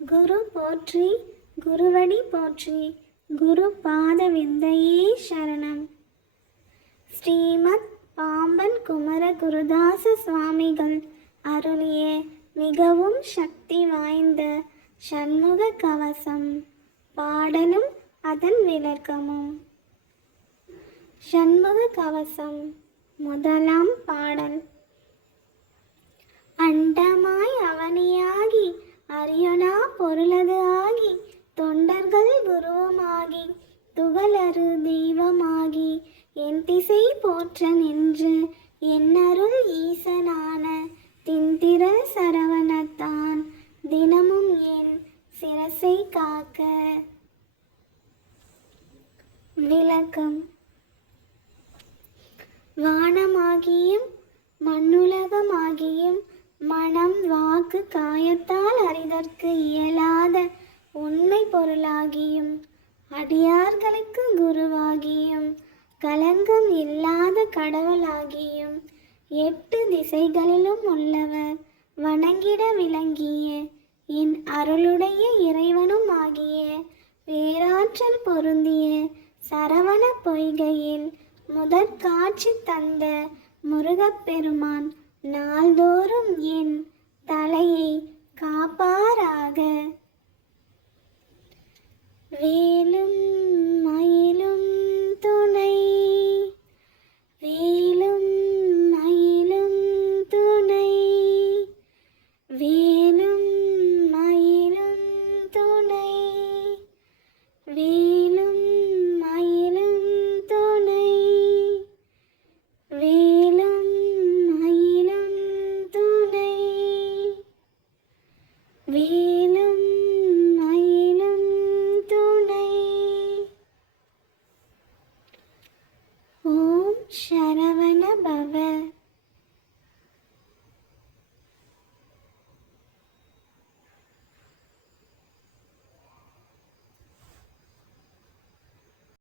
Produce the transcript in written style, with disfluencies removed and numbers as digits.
குரு போற்றி, குருவடி போற்றி, குரு பாத விந்தையே சரணம். ஸ்ரீமத் பாம்பன் குமர குருதாச சுவாமிகள் அருளிய மிகவும் சக்தி வாய்ந்த சண்முக கவசம் பாடலும் அதன் விளக்கமும். சண்முக கவசம். முதலாம் பாடல். அண்டமாய் அவனியாகி அரியனா பொருளது ஆகி தொண்டர்கள் குருவமாகி துகளறு தெய்வமாகி என் திசை போற்ற நின்று என்னருள் ஈசனான திந்திர சரவணத்தான் தினமும் என் சிரசை காக்க. விளக்கம். வானமாகியும் மண்ணுலகமாகியும் மனம் வாக்கு காயத்தால் அறிதற்கு இயலாத உண்மை பொருளாகியும் அடியார்களுக்கு குருவாகியும் கலங்கம் இல்லாத கடவுளாகியும் 8 திசைகளிலும் உள்ளவர் வணங்கிட விளங்கிய என் அருளுடைய இறைவனும் ஆகிய பேராற்றல் பொருந்திய சரவண பொய்கையில் முதற் காட்சி தந்த முருகப்பெருமான் நாள்தோறும் என் தலையை காப்பாராக. வேலும் மயிலும் துணை, வேலும் மயிலும் துணை, வேலும் மயிலும் துணை, வேலும் மயிலும் துணை, வேலும் மயிலும் துணை, வேலும் மயிலும் துணை. ஓம்